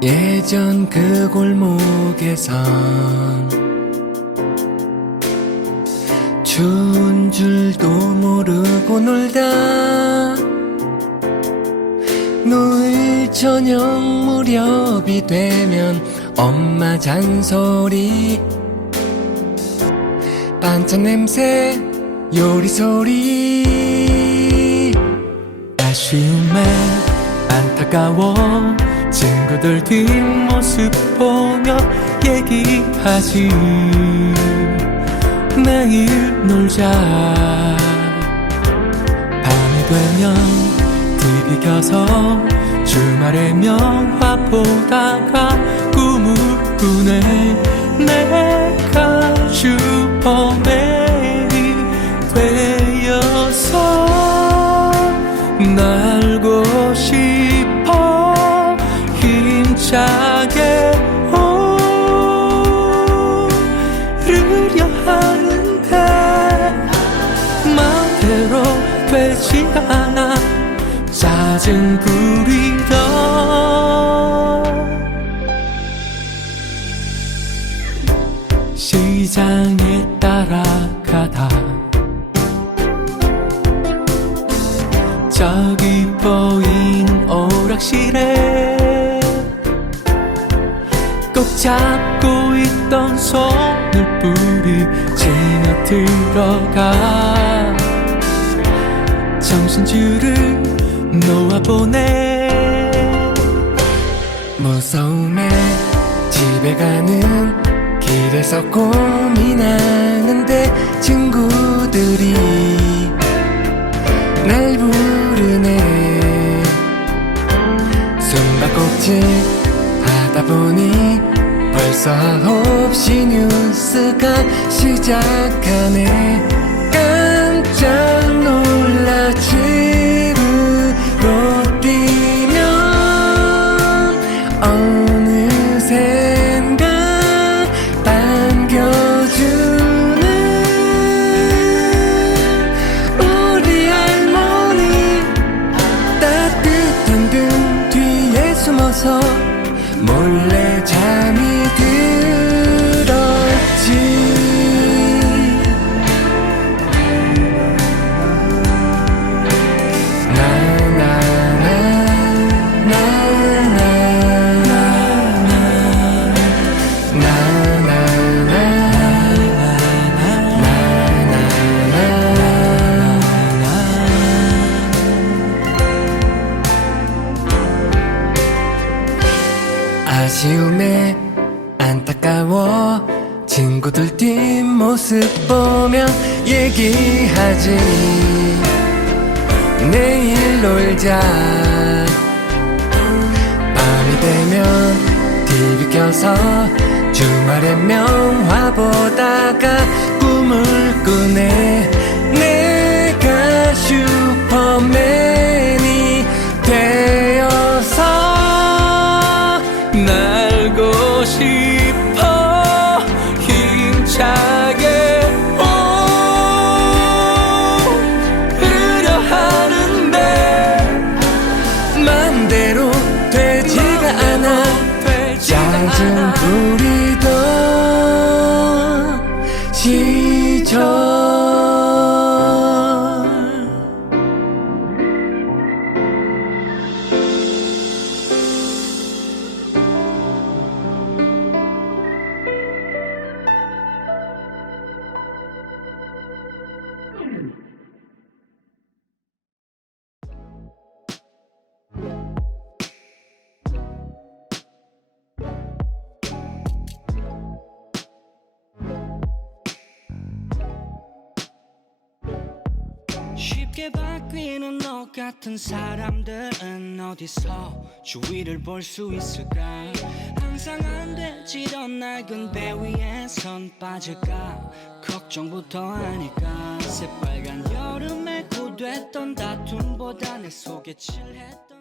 예전 그 골목에선 추운 줄도 모르고 놀다 노을 저녁 무렵이 되면 엄마 잔소리 반찬 냄새 요리 소리. 아쉬움에 안타까워 친구들 뒷모습 보며 얘기하지. 내일 놀자. 밤이 되면 TV 켜서 주말에 영화 보다가 꿈을 꾸네 내가 슈퍼맨 힘차게 오르려 하는데 마음대로 되지가 않아 잦은 부리던 시장에 따라가다 저기 보인 오락실에 꼭 잡고 있던 손을 뿌리치며 들어가. 정신줄을 놓아보네 무서움에 집에 가는 길에서 고민하는데 친구들이 9시 뉴스가 시작하네. 깜짝 놀라 집으로 뛰면 어느샌가 반겨주는 우리 할머니. 따뜻한 등 뒤에 숨어서 아쉬움에 안타까워 친구들 뒷모습 보며 얘기하지. 내일 놀자. 밤이 되면 TV 켜서 주말에 영화 보다가 꿈을 꾸네 싶어 힘차게 오르려 하는데 맘대로 되지가 않아. 잦은 부리던 시절 쉽게 바뀌는 너 같은 사람들은 어디서 주위를 볼 수 있을까? 항상 안 되지던 낡은 배 위에 선 빠질까? 걱정부터 하니까 새빨간 여름에 고됐던 다툼보다 내 속에 칠했던